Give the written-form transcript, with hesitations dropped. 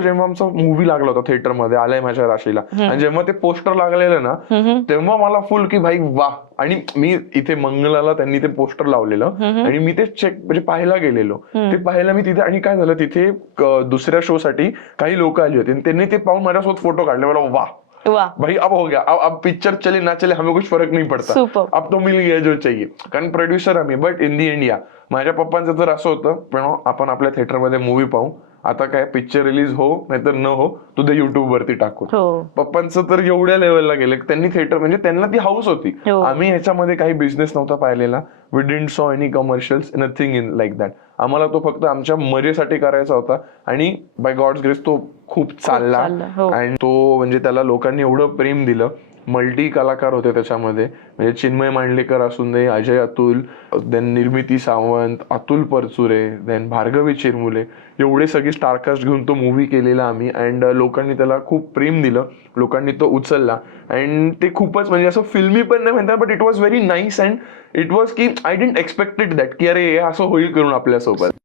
जेव्हा आमचा मूवी लागला होता थिएटरमध्ये, आलाय माझ्या राशीला, आणि जेव्हा ते पोस्टर लागलेलं ना, तेव्हा मला फुल की भाई वा. आणि मी इथे मंगलाला त्यांनी ते पोस्टर लावलेलं आणि मी ते चेक म्हणजे पाहायला गेलेलो. ते पाहायला मी तिथे, आणि काय झालं तिथे दुसऱ्या शो साठी काही लोक आली होती आणि त्यांनी ते पाहून माझ्यासोबत फोटो काढले. मला वा भाई अब हो गया, अब पिक्चर चले ना चले हमें कुछ फरक नहीं पडता, अब तो मिल गया जो चाहिए. कारण प्रोड्युसर आम्ही. बट इन दी इंडिया माझ्या पप्पांचं तर असं होतं, पण आपण आपल्या थिएटरमध्ये मूवी पाहू, आता काय पिक्चर रिलीज हो नाहीतर न हो, तू ते युट्यूब वरती टाकू. पप्पांचं तर एवढ्या लेवलला गेलं, त्यांनी थिएटर म्हणजे त्यांना ती हाऊस होती. आम्ही ह्याच्यामध्ये काही बिझनेस नव्हता पाहिलेला. वी डिडंट सॉ any commercials, nothing in like that. आम्हाला तो फक्त आमच्या मजेसाठी करायचा होता आणि बाय गॉड्स ग्रेस तो खूप चालला. आणि तो म्हणजे त्याला लोकांनी एवढं प्रेम दिलं. मल्टी कलाकार होते त्याच्यामध्ये, म्हणजे चिन्मय मांडलेकर असून दे, अजय अतुल, देन निर्मिती सावंत, अतुल परचुरे, देन भार्गवी चिरमुले, एवढे सगळे स्टारकास्ट घेऊन तो मूवी केलेला आम्ही. अँड लोकांनी त्याला खूप प्रेम दिलं, लोकांनी तो उचलला. अँड ते खूपच म्हणजे असं फिल्मी पण नाही म्हणतात, but it was very nice. And it was की आय डिडंट एक्सपेक्टेड दॅट की अरे असं होईल करून आपल्यासोबत.